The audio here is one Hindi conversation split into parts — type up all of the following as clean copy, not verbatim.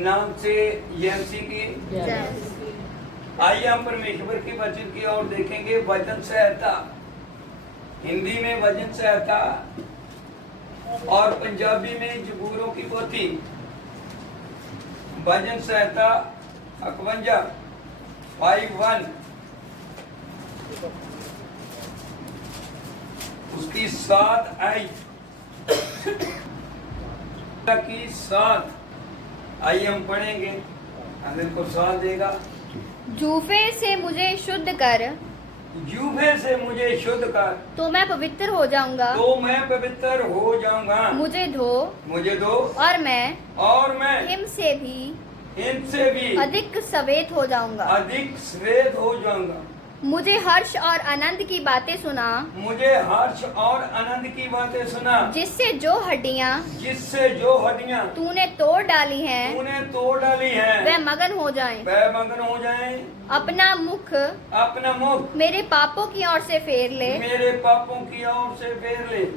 नाम से यमसी की। आइए हम परमेश्वर के वचन की ओर देखेंगे। वचन संहिता, हिंदी में वचन संहिता और पंजाबी में जबूरों की पोथी। वचन संहिता 51 उसकी 7 आई की 7। आइए हम पढ़ेंगे, अगर को साथ देगा। जूफे से मुझे शुद्ध कर, जूफे से मुझे शुद्ध कर, तो मैं पवित्र हो जाऊंगा। तो मैं पवित्र हो जाऊंगा। मुझे धो, और मैं हिम से भी अधिक सवेत हो जाऊंगा। अधिक श्वेत हो जाऊंगा। मुझे हर्ष और आनंद की बातें सुना, जिससे जो हड्डियां तूने तोड़ डाली हैं वे मगन हो जाएं। अपना मुख मेरे पापों की ओर से फेर ले,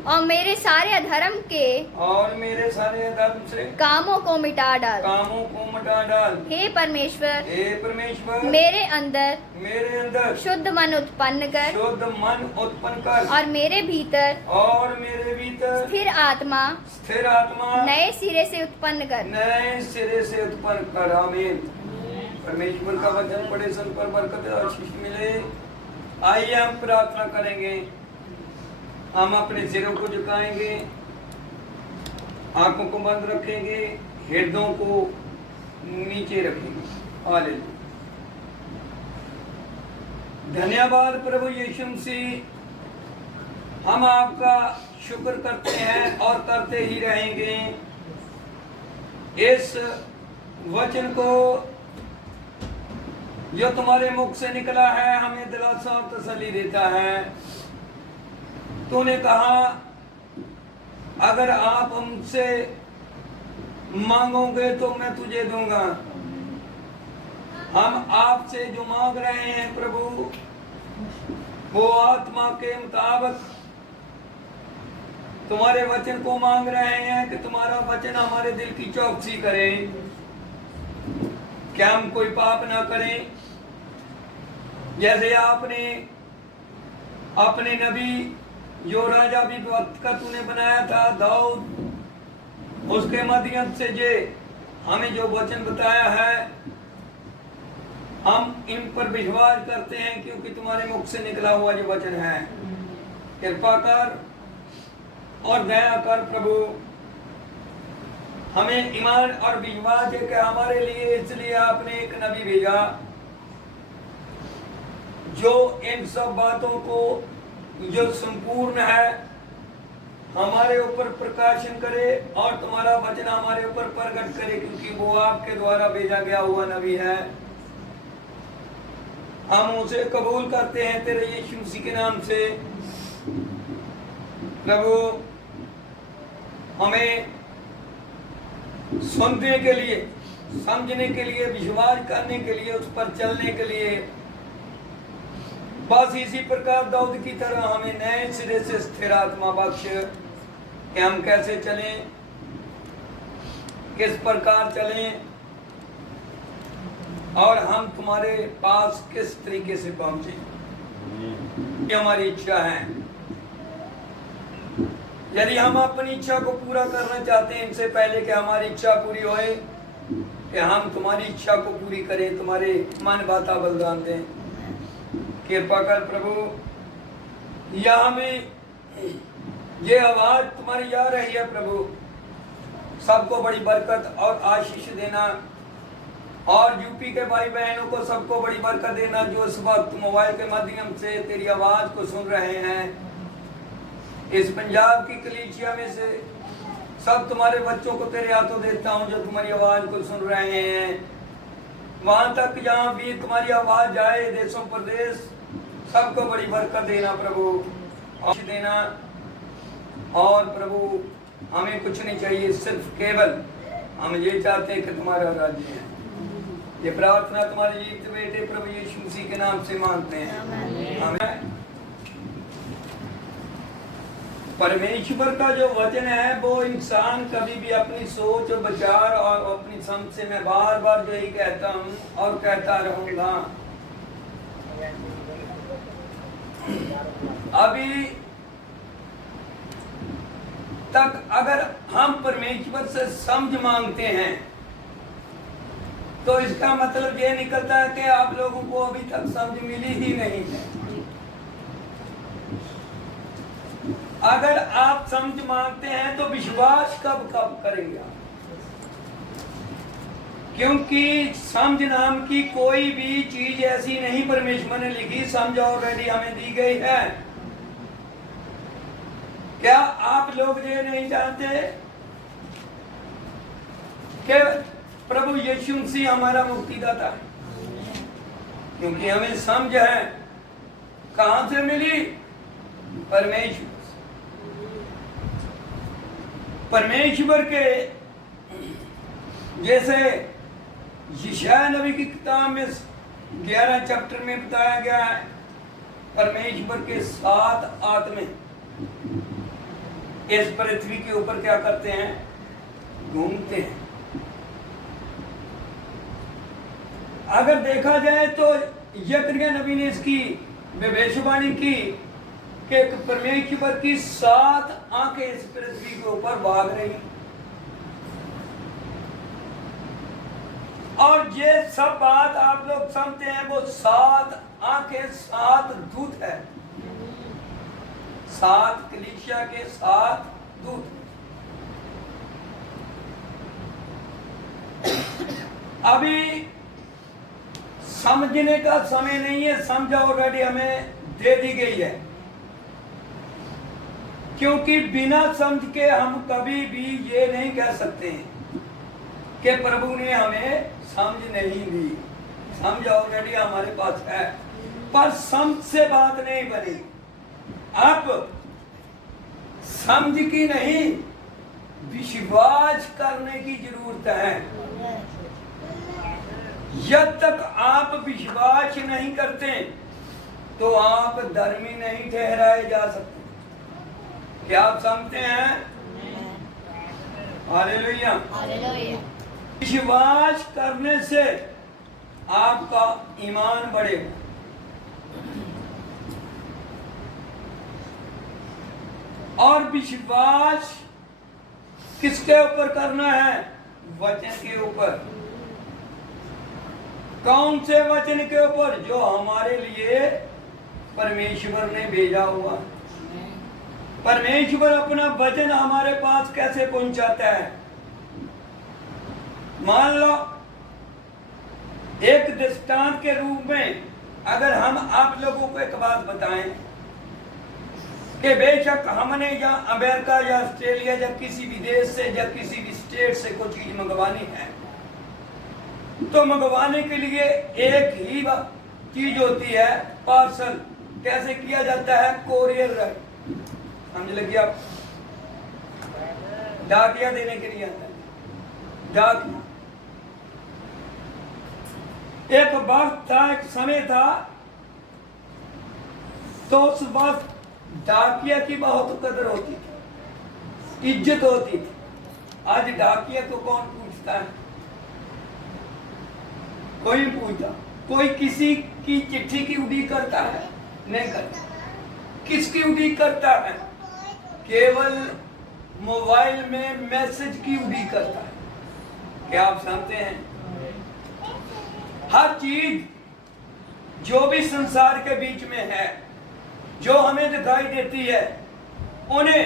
और मेरे सारे अधर्म से कामों को मिटा डाल। हे परमेश्वर, मेरे अंदर शुद्ध मन उत्पन्न कर, और मेरे भीतर स्थिर आत्मा नए सिरे से उत्पन्न कर। आमीन। परमेश्वर का वचन पढ़े, सन पर बरकत आशीष मिले। आइए हम प्रार्थना करेंगे। हम अपने सिरों को झुकाएंगे, आंखों को बंद रखेंगे, हृदयों को नीचे रखेंगे। हालेलुया। धन्यवाद प्रभु यीशु मसीह, हम आपका शुक्र करते हैं और करते ही रहेंगे। इस वचन को जो तुम्हारे मुख से निकला है हमें दिलासा और तसल्ली देता है। तूने कहा अगर आप हमसे मांगोगे तो मैं तुझे दूंगा। हम आपसे जो मांग रहे हैं प्रभु, वो आत्मा के मुताबिक तुम्हारे वचन को मांग रहे हैं कि तुम्हारा वचन हमारे दिल की चौकसी करे, क्या हम कोई पाप ना करें। जैसे आपने अपने नबी जो राजा भी वक्त का तूने बनाया था दाऊद, उसके माध्यम से जे हमें जो वचन बताया है, हम इन पर विश्वास करते हैं क्योंकि तुम्हारे मुख से निकला हुआ जो वचन है। कृपा कर और दया कर प्रभु, हमें ईमान और विश्वास है कि हमारे लिए इसलिए आपने एक नबी भेजा जो इन सब बातों को जो संपूर्ण है हमारे ऊपर प्रकाशन करे और तुम्हारा वचन हमारे ऊपर प्रकट करे, क्योंकि वो आपके द्वारा भेजा गया हुआ नबी है। हम उसे कबूल करते हैं तेरे यीशु मसीह के नाम से। प्रभु हमें सुनने के लिए, समझने के लिए, विश्वास करने के लिए, उस पर चलने के लिए, बस इसी प्रकार दाऊद की तरह हमें नए सिरे से स्थिर आत्मा बख्श कि हम कैसे चलें, किस प्रकार चलें और हम तुम्हारे पास किस तरीके से पहुंचे। ये हमारी इच्छा है। यदि हम अपनी इच्छा को पूरा करना चाहते हैं, इनसे पहले कि हमारी इच्छा पूरी होए, कि हम तुम्हारी इच्छा को पूरी करें, तुम्हारे मन बाता बलिदान दें। कृपा कर प्रभु, या हमें ये आवाज तुम्हारी आ रही है प्रभु, सबको बड़ी बरकत और आशीष देना, और यूपी के भाई बहनों को सबको बड़ी बरकत देना जो इस वक्त मोबाइल के माध्यम से तेरी आवाज को सुन रहे हैं। इस पंजाब की कलीसिया में से सब तुम्हारे बच्चों को तेरे हाथों देता हूँ जो तुम्हारी आवाज को सुन रहे हैं। वहां तक जहाँ भी तुम्हारी आवाज जाए, देशों प्रदेश, सबको बड़ी बरकत देना प्रभु, और देना। और प्रभु हमें कुछ नहीं चाहिए, सिर्फ केवल हम ये चाहते हैं कि तुम्हारा राज्य है। ये प्रार्थना तुम्हारे जीवित बेटे प्रभु यीशु मसीह के नाम से मांगते हैं। आमीन। परमेश्वर का जो वचन है वो इंसान कभी भी अपनी सोच और विचार और अपनी समझ से, मैं बार बार यही कहता हूँ और कहता रहूंगा, अभी तक अगर हम परमेश्वर से समझ मांगते हैं तो इसका मतलब ये निकलता है कि आप लोगों को अभी तक समझ मिली ही नहीं है। अगर आप समझ मांगते हैं तो विश्वास कब कब करेंगे आप? क्योंकि समझ नाम की कोई भी चीज ऐसी नहीं परमेश्वर ने लिखी, समझ ऑलरेडी हमें दी गई है। क्या आप लोग ये नहीं जानते कि प्रभु यीशु मसीह हमारा मुक्तिदाता है? क्योंकि हमें समझ है कहां से मिली? परमेश्वर। परमेश्वर के जैसे यशायाह नबी की किताब में 11 चैप्टर में बताया गया है, परमेश्वर के 7 आत्मे इस पृथ्वी के ऊपर क्या करते हैं? घूमते हैं। अगर देखा जाए तो यिर्मयाह नबी ने इसकी भविष्यवाणी की कि परमेश्वर की 7 आंखें इस पृथ्वी के ऊपर भाग रही, और ये सब बात आप लोग समझते हैं, वो 7 आंखें 7 दूत है, 7 कलीसिया के 7 दूत। अभी समझने का समय नहीं है, समझ ऑलरेडी हमें दे दी गई है। क्योंकि बिना समझ के हम कभी भी ये नहीं कह सकते कि प्रभु ने हमें समझ नहीं दी। समझ ऑलरेडी हमारे पास है, पर समझ से बात नहीं बनी। अब समझ की नहीं, विश्वास करने की जरूरत है। जब तक आप विश्वास नहीं करते तो आप धर्मी नहीं ठहराए जा सकते। क्या आप समझते हैं? हालेलुया। हालेलुया। विश्वास करने से आपका ईमान बढ़ेगा। और विश्वास किसके ऊपर करना है? वचन के ऊपर। कौन से वचन के ऊपर? जो हमारे लिए परमेश्वर ने भेजा हुआ। परमेश्वर अपना वचन हमारे पास कैसे पहुंचाता है? मान लो एक दृष्टांत के रूप में अगर हम आप लोगों को एक बात बताएं कि बेशक हमने या अमेरिका या ऑस्ट्रेलिया या किसी विदेश से या किसी भी स्टेट से कोई चीज मंगवानी है, तो मंगवाने के लिए एक ही चीज होती है, पार्सल। कैसे किया जाता है? Courier right. समझ लगी आप? डाकिया देने के लिए आता है, डाकिया। एक वक्त था, एक समय था, तो उस वक्त डाकिया की बहुत कदर होती थी, इज्जत होती थी। आज डाकिया को कौन पूछता है? कोई पूछता? कोई किसी की चिट्ठी की उम्मीद करता है? नहीं करता। किसकी उम्मीद करता है? केवल मोबाइल में मैसेज की उम्मीद करता है। क्या आप समझते हैं? हर चीज जो भी संसार के बीच में है, जो हमें दिखाई देती है, उन्हें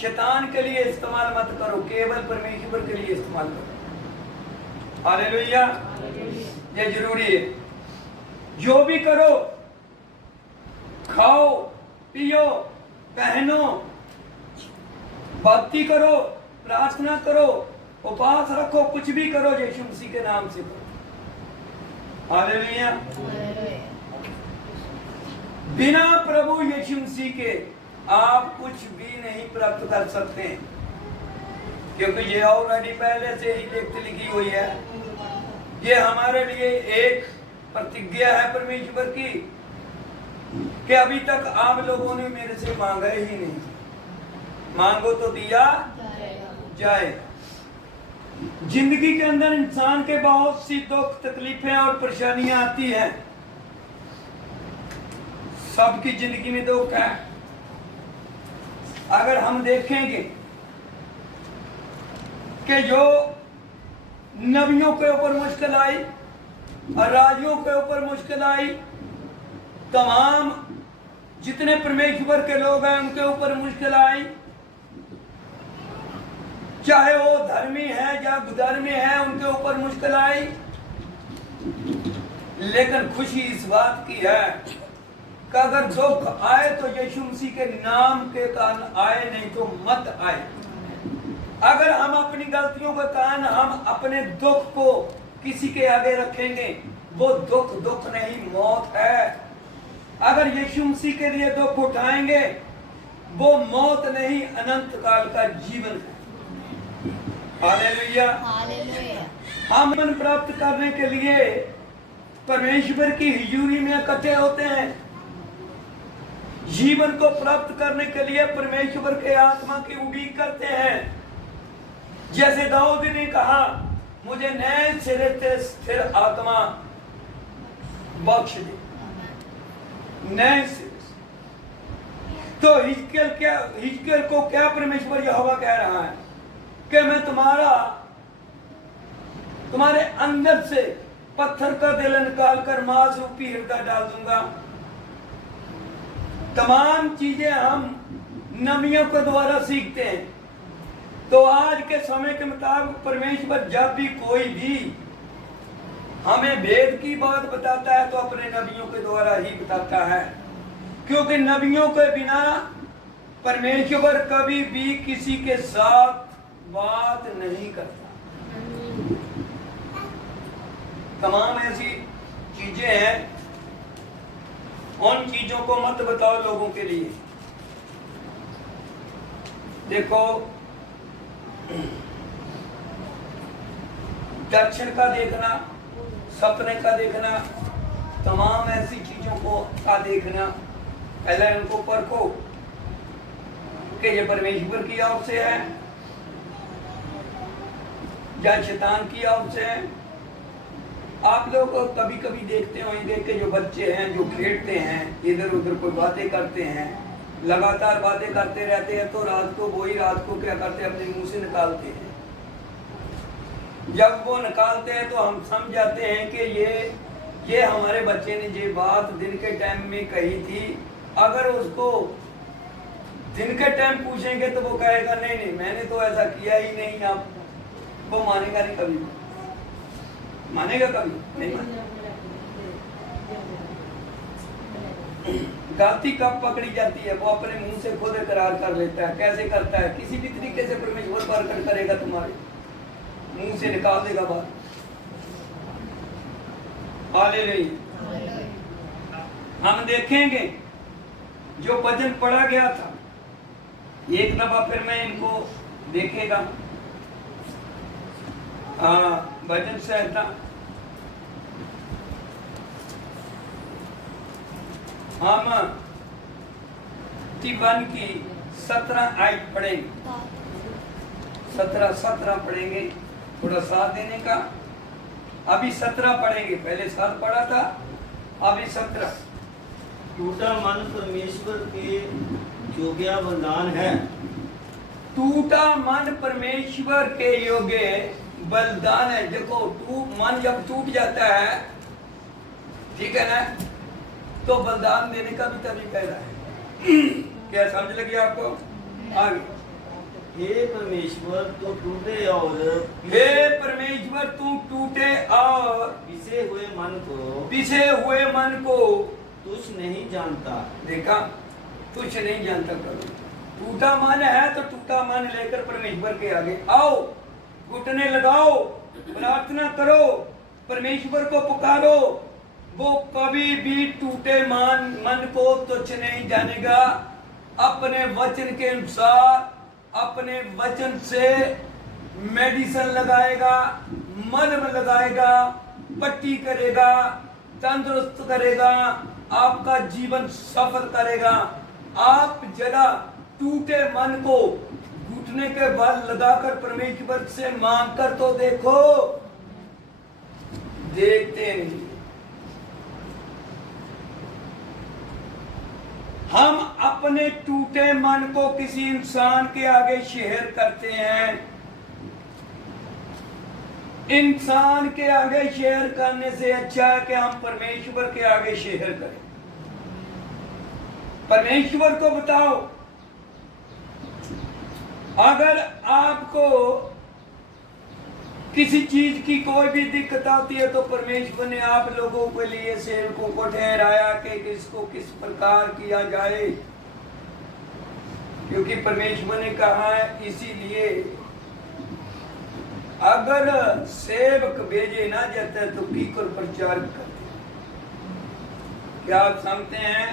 शैतान के लिए इस्तेमाल मत करो, केवल परमेश्वर के लिए इस्तेमाल करो। हालेलुया। ये जरूरी है। जो भी करो, खाओ, पियो, पहनो, भक्ति करो, प्रार्थना करो, उपवास रखो, कुछ भी करो, यीशु मसीह के नाम से करो। हालेलुया। बिना प्रभु यीशु मसीह के आप कुछ भी नहीं प्राप्त कर सकते, क्योंकि ये ऑलरेडी पहले से ही लिखी हुई है। ये हमारे लिए एक प्रतिज्ञा है परमेश्वर की कि अभी तक आप लोगों ने मेरे से मांगा ही नहीं। मांगो तो दिया जाए। जिंदगी के अंदर इंसान के बहुत सी दुख तकलीफें और परेशानियां आती हैं। सबकी जिंदगी में दुख है। अगर हम देखेंगे कि जो नबियों के ऊपर मुश्किल आई और राजियों के ऊपर मुश्किल आई, तमाम जितने परमेश्वर के लोग हैं उनके ऊपर मुश्किल आई, चाहे वो धर्मी है या कुधर्मी है, उनके ऊपर मुश्किल आई। लेकिन खुशी इस बात की है कि अगर दुख आए तो यीशु मसीह के नाम के कारण आए, नहीं तो मत आए। अगर हम अपनी गलतियों के कारण हम अपने दुख को किसी के आगे रखेंगे, वो दुख नहीं, मौत है। अगर यीशु मसीह के लिए दुख उठाएंगे, वो मौत नहीं, अनंत काल का जीवन है। हालेलुया। हम मन प्राप्त करने के लिए परमेश्वर की हुजूरी में इकट्ठे होते हैं। जीवन को प्राप्त करने के लिए परमेश्वर के आत्मा की उड़ीक करते हैं। जैसे दाऊद ने कहा, मुझे नए सिरे से स्थिर आत्मा बख्श दे, नए सिरे। तो हिजकियेल को क्या परमेश्वर यहोवा कह रहा है कि मैं तुम्हारे अंदर से पत्थर का दिल निकाल कर मांस रूपी हृदय डाल दूंगा। तमाम चीजें हम नबियों के द्वारा सीखते हैं। तो आज के समय के मुताबिक परमेश्वर जब भी कोई भी हमें भेद की बात बताता है तो अपने नबियों के द्वारा ही बताता है, क्योंकि नबियों के बिना परमेश्वर कभी भी किसी के साथ बात नहीं करता। तमाम ऐसी चीजें हैं, उन चीजों को मत बताओ लोगों के लिए। देखो, दर्शन का देखना, सपने का देखना, तमाम ऐसी चीजों को का देखना, पहले उनको परखो कि ये परमेश्वर की ओर से है या शैतान की ओर से है। आप लोग कभी कभी देखते होंगे कि जो बच्चे हैं जो खेलते हैं, इधर उधर कोई बातें करते हैं, लगातार बातें करते रहते हैं, तो रात को क्या करते हैं, अपने मुंह से निकालते हैं। जब वो निकालते हैं तो हम समझ जाते हैं कि ये हमारे बच्चे ने ये बात दिन के टाइम में कही थी। अगर उसको दिन के टाइम पूछेंगे तो वो कहेगा नहीं मैंने तो ऐसा किया ही नहीं। आप वो मानेगा नहीं, कभी मानेगा, कभी नहीं मानेगा। गलती कब पकड़ी जाती है, वो अपने मुंह से खुद इकरार कर लेता है। कैसे करता है? किसी भी तरीके से परमेश्वर प्रकट करेगा, तुम्हारे मुंह से निकाल देगा बात। हालेलुया। हम देखेंगे जो वचन पढ़ा गया था, एक दफा फिर मैं इनको देखेगा वचन संहिता, हम 51 की 17 आयत पढ़ेंगे, 17 पढ़ेंगे, थोड़ा साथ देने का। अभी 17 पढ़ेंगे, पहले 7 पढ़ा था, अभी 17। टूटा मन परमेश्वर के योग्य बलिदान है। टूटा मन परमेश्वर के योग्य बलिदान है। देखो, मन जब टूट जाता है, ठीक है ना, तो बलिदान देने का भी तरीका है। क्या समझ लगी आपको? आगे, हे परमेश्वर तू टूटे और पिसे हुए मन को तुझ नहीं जानता। देखा, तुझ नहीं जानता। करो, टूटा मन है तो टूटा मन लेकर परमेश्वर के आगे आओ, घुटने लगाओ, प्रार्थना करो, परमेश्वर को पुकारो। वो कभी भी टूटे मन को तुच्छ नहीं जानेगा। अपने वचन के अनुसार, अपने वचन से मेडिसिन लगाएगा, मलम लगाएगा, पट्टी करेगा, तंदुरुस्त करेगा, आपका जीवन सफल करेगा। आप जरा टूटे मन को घुटने के बल लगाकर परमेश्वर से मांग कर तो देखो, देखते नहीं। हम अपने टूटे मन को किसी इंसान के आगे शेयर करते हैं। इंसान के आगे शेयर करने से अच्छा है कि हम परमेश्वर के आगे शेयर करें। परमेश्वर को बताओ, अगर आपको किसी चीज की कोई भी दिक्कत आती है तो परमेश्वर ने आप लोगों के लिए सेवकों को ठहराया कि किसको किस प्रकार किया जाए, क्योंकि परमेश्वर ने कहा है। इसीलिए अगर सेवक भेजे ना जाते तो कीकर प्रचार करते। क्या आप समझते हैं?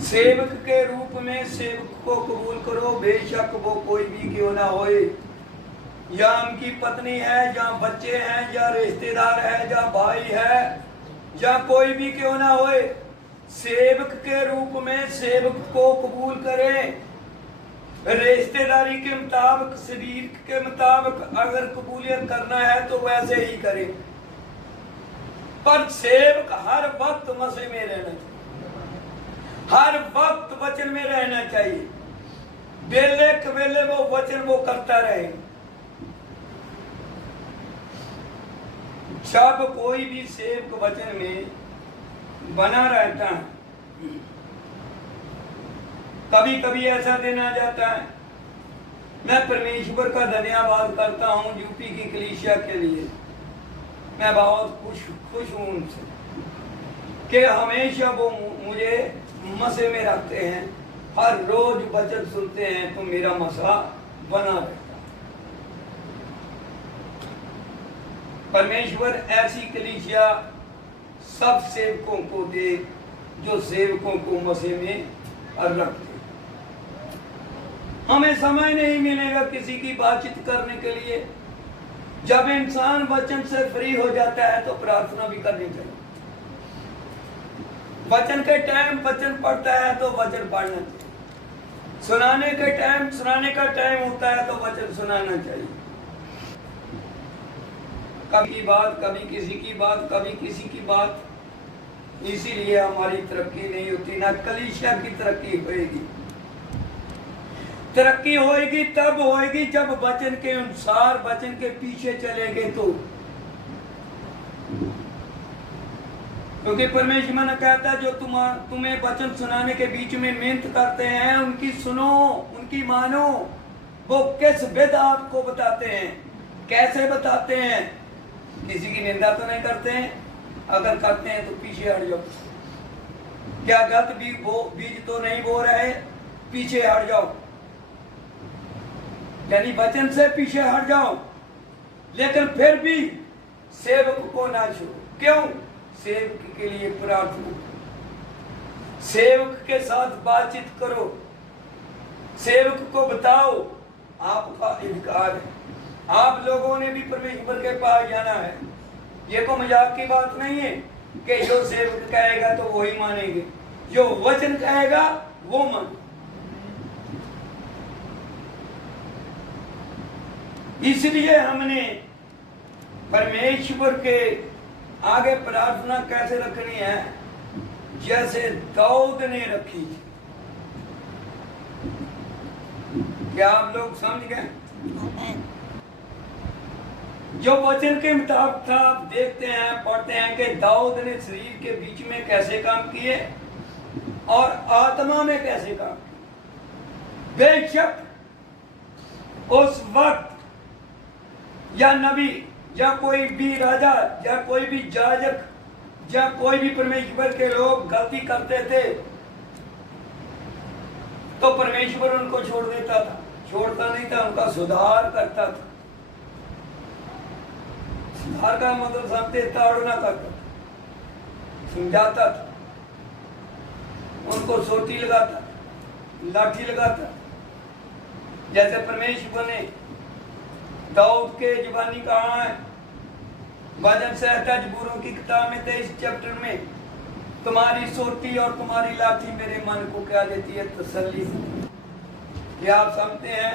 सेवक के रूप में सेवक को कबूल करो, बेशक वो कोई भी क्यों ना होए, या उनकी पत्नी है, या बच्चे हैं, या रिश्तेदार है, या भाई है, या कोई भी क्यों ना होए। सेवक के रूप में सेवक को कबूल करें। रिश्तेदारी के मुताबिक, शरीर के मुताबिक अगर कबूलियत करना है तो वैसे ही करें, पर सेवक हर वक्त मसीह में रहना चाहिए, हर वक्त वचन में रहना चाहिए। बेले कवेले वो वचन वो करता रहे। जब कोई भी सेवक वचन में बना रहता है, कभी कभी ऐसा दिन आ जाता है। मैं परमेश्वर का धन्यवाद करता हूँ यूपी की कलीसिया के लिए। मैं बहुत खुश हूँ उनसे कि हमेशा वो मुझे मसे में रखते हैं, हर रोज वचन सुनते हैं तो मेरा मसा बना रहता है। परमेश्वर ऐसी कलीसिया सब सेवकों को दे जो सेवकों को मसे में रखते। हमें समय नहीं मिलेगा किसी की बातचीत करने के लिए। जब इंसान वचन से फ्री हो जाता है तो प्रार्थना भी करनी चाहिए। वचन के टाइम वचन पढ़ता है तो वचन पढ़ना चाहिए। सुनाने के टाइम सुनाने का टाइम होता है तो वचन सुनाना चाहिए। कभी की बात, कभी किसी की बात, कभी किसी की बात, इसीलिए हमारी तरक्की नहीं होती, ना कलीसिया की तरक्की होएगी। तरक्की होएगी तब होएगी जब वचन के अनुसार, वचन के पीछे चलेंगे तो। क्योंकि परमेश्वर ने कहता है जो तुम्हें वचन सुनाने के बीच में मेहनत करते हैं उनकी सुनो, उनकी मानो। वो किस विध आपको बताते हैं, कैसे बताते हैं। किसी की निंदा तो नहीं करते हैं, अगर करते हैं तो पीछे हट जाओ। क्या गलत बीज तो नहीं बो रहे, पीछे हट जाओ, यानी वचन से पीछे हट जाओ। लेकिन फिर भी सेवक को ना छोड़ो। क्यों? सेवक के लिए प्रार्थना, सेवक के साथ बातचीत करो, सेवक को बताओ आपका अधिकार है। आप लोगों ने भी परमेश्वर के पास जाना है। ये कोई मजाक की बात नहीं है कि जो सेवक कहेगा तो वही मानेंगे, जो वचन कहेगा वो मान। इसलिए हमने परमेश्वर के आगे प्रार्थना कैसे रखनी है, जैसे दाऊद ने रखी। क्या आप लोग समझ गए? जो वचन के मुताबिक था, आप देखते हैं, पढ़ते हैं कि दाऊद ने शरीर के बीच में कैसे काम किए और आत्मा में कैसे काम किए। बेशक उस वक्त या नबी या कोई भी राजा या कोई भी जाजक या कोई भी परमेश्वर के लोग गलती करते थे तो परमेश्वर उनको छोड़ देता था, छोड़ता नहीं था, उनका सुधार करता था। सुधार का मतलब समझते ताड़ना करता था, समझाता था, उनको सोटी लगाता, लाठी लगाता। जैसे परमेश्वर ने दाऊद के जुबानी कहा है, भजन संहिता जबूरों की किताब में 23 चैप्टर में तुम्हारी सोटी और तुम्हारी लाठी मेरे मन को क्या देती है? तसल्ली। क्या आप समझते हैं?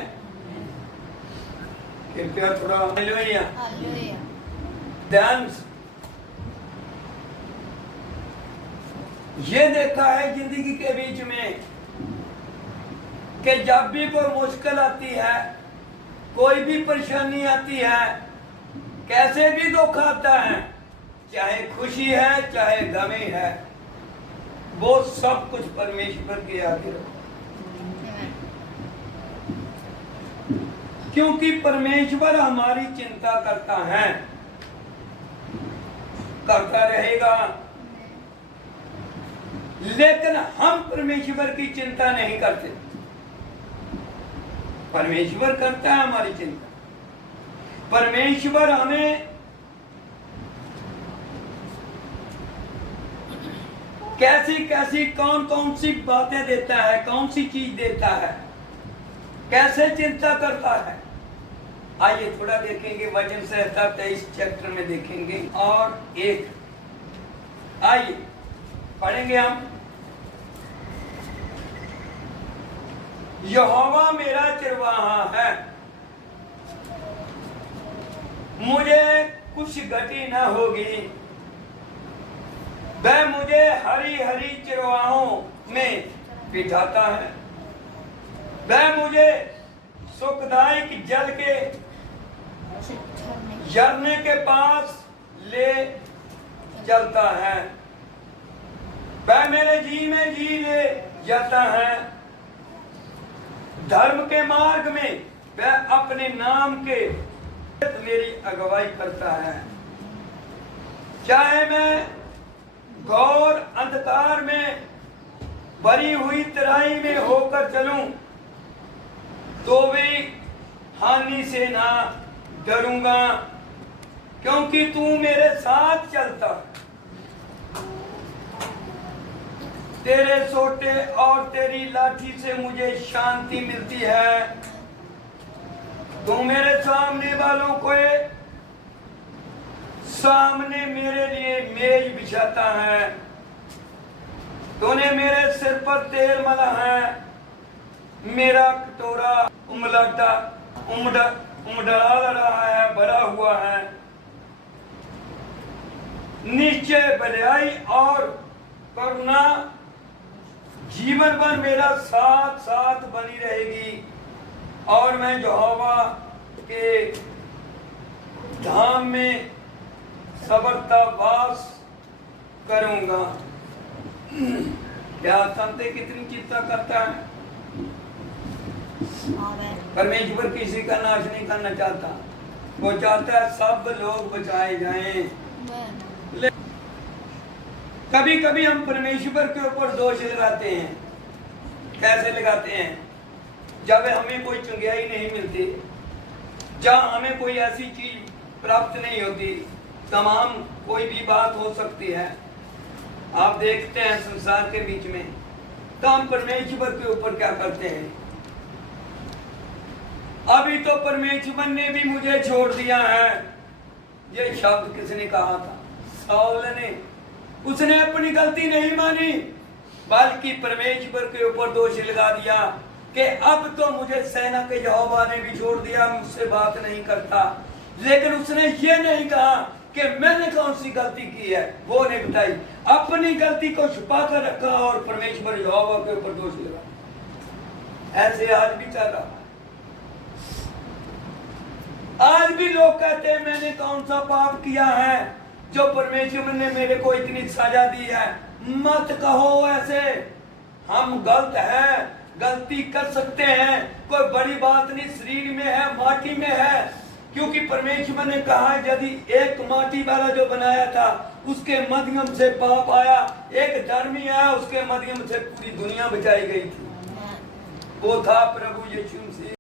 कृपया थोड़ा हालेलुया ध्यान। ये देखा है जिंदगी के बीच में कि जब भी कोई मुश्किल आती है, कोई भी परेशानी आती है, कैसे भी दुख आता है, चाहे खुशी है चाहे गमी है, वो सब कुछ परमेश्वर के आगे रखो, क्योंकि परमेश्वर हमारी चिंता करता है, करता रहेगा। लेकिन हम परमेश्वर की चिंता नहीं करते, परमेश्वर करता है हमारी चिंता। परमेश्वर हमें कैसी कैसी कौन कौन सी बातें देता है, कौन सी चीज देता है, कैसे चिंता करता है। आइए थोड़ा देखेंगे, वचन संहिता 23 चैप्टर में देखेंगे और एक, आइए पढ़ेंगे हम। यहोवा मेरा चरवाहा है, मुझे कुछ घटी न होगी। वह मुझे हरी हरी चरवाहों में बिठाता है, वह मुझे सुखदायक जल के झरने के पास ले चलता है, वह मेरे जी में जी ले जाता है। धर्म के मार्ग में वह अपने नाम के मेरी अगुवाई करता है। चाहे मैं घोर अंधकार में भरी हुई तराई में होकर चलूं, तो भी हानि से ना डरूंगा, क्योंकि तू मेरे साथ चलता है। तेरे सोटे और तेरी लाठी से मुझे शांति मिलती है। तू मेरे सामने वालों को सामने मेरे लिए मेज बिछाता है। तूने मेरे सिर पर तेल मला है, मेरा कटोरा उमड़ा रहा है, भरा हुआ है। निश्चय भलाई और करुणा जीवन भर मेरा साथ साथ बनी रहेगी, और मैं यहोवा के धाम में सबरता वास करूंगा। क्या संते कितनी चिंता करता है? परमेश्वर किसी का नाश नहीं करना चाहता, वो चाहता है सब लोग बचाए जाएं। कभी कभी हम परमेश्वर के ऊपर दोष लगाते हैं। कैसे लगाते हैं? जब हमें कोई चंगियाई नहीं मिलती, जहाँ हमें कोई ऐसी चीज प्राप्त नहीं होती, तमाम कोई भी बात हो सकती है। आप देखते हैं संसार के बीच में, तो हम परमेश्वर के ऊपर क्या करते हैं? अभी तो परमेश्वर ने भी मुझे छोड़ दिया है। ये शब्द किसने कहा था? साउल ने। उसने अपनी गलती नहीं मानी, बल्कि परमेश्वर के ऊपर दोष लगा दिया कि अब तो मुझे सेना के यहोवा ने भी छोड़ दिया, मुझसे बात नहीं करता। लेकिन उसने ये नहीं कहा कि मैंने कौन सी गलती की है, वो नहीं बताई। अपनी गलती को छुपा कर रखा और परमेश्वर यहोवा के ऊपर दोष लगा। ऐसे आज भी चल रहा। आज भी लोग कहते हैं मैंने कौन सा पाप किया है जो परमेश्वर ने मेरे को इतनी सजा दी है। मत कहो ऐसे, हम गलत हैं, गलती कर सकते हैं, कोई बड़ी बात नहीं। शरीर में है, माटी में है, क्योंकि परमेश्वर ने कहा यदि एक माटी वाला जो बनाया था उसके माध्यम से पाप आया, एक धर्मी आया उसके माध्यम से पूरी दुनिया बचाई गई थी। वो था प्रभु यीशु मसीह।